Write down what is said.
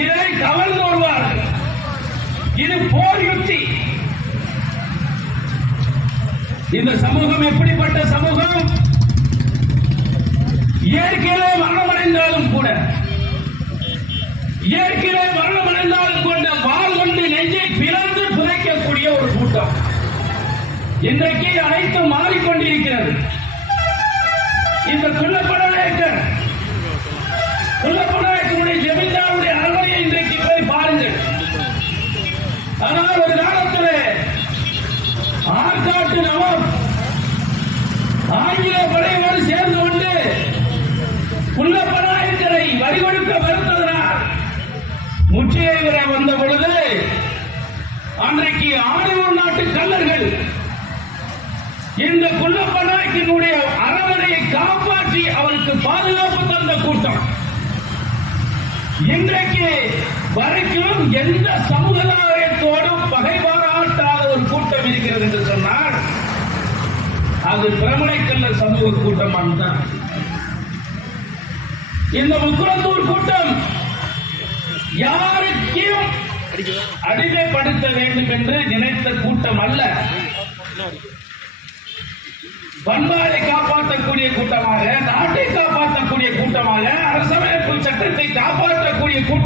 இதை கவர்ந்து வருவார்கள். இது போர் யுக்தி. இந்த சமூகம் எப்படிப்பட்ட சமூகம்? இயற்கையிலே மரணமடைந்தாலும் கூட, இயற்கையிலே மரணமடைந்தாலும் கொண்ட வாள் கொண்டு நெஞ்சை பிளந்து புதைக்கக்கூடிய ஒரு கூட்டம். இன்றைக்கு அனைத்தும் மாறிக்கொண்டிருக்கிறது. இந்த குள்ளப்படநாயக்கர் ஜமீன்தாருடைய அரண்மனையை இன்றைக்கு போய் பாருங்கள். ஆனால் ஒரு காலத்தில் ஆற்காட்டு நவாப் ஆங்கில படையோடு சேர்ந்து கொண்டு குள்ளப்படநாயக்கரை வழிகொடுக்க மறுத்ததனால் முற்றியை வர வந்த பொழுது அன்றைக்கு ஆணியூர் நாட்டு கள்ளர்கள் இந்த குள்ளப்படநாயக்கனுடைய அரண்மனையை காப்பாற்றி அவருக்கு பாதுகாப்பு தந்த கூட்டம். இன்றைக்கு வரைக்கும் எந்த சமுதாயத்தோடும் பகை பாராட்டாத ஒரு கூட்டம் இருக்கிறது என்று சொன்னால் அது பிரமலைக்கல்லர் சமூக கூட்டம் தான். இந்த முக்குளத்தூர் கூட்டம் யாருக்கும் அடிமைப்படுத்த வேண்டும் என்று நினைத்த கூட்டம் அல்ல. பண்பாடை காப்பாற்றக்கூடிய கூட்டமாக, நாட்டை காப்பாற்றக்கூடிய கூட்டமாக, அரசமைப்பு சட்டத்தை காப்பாற்றக்கூடிய கூட்டம்.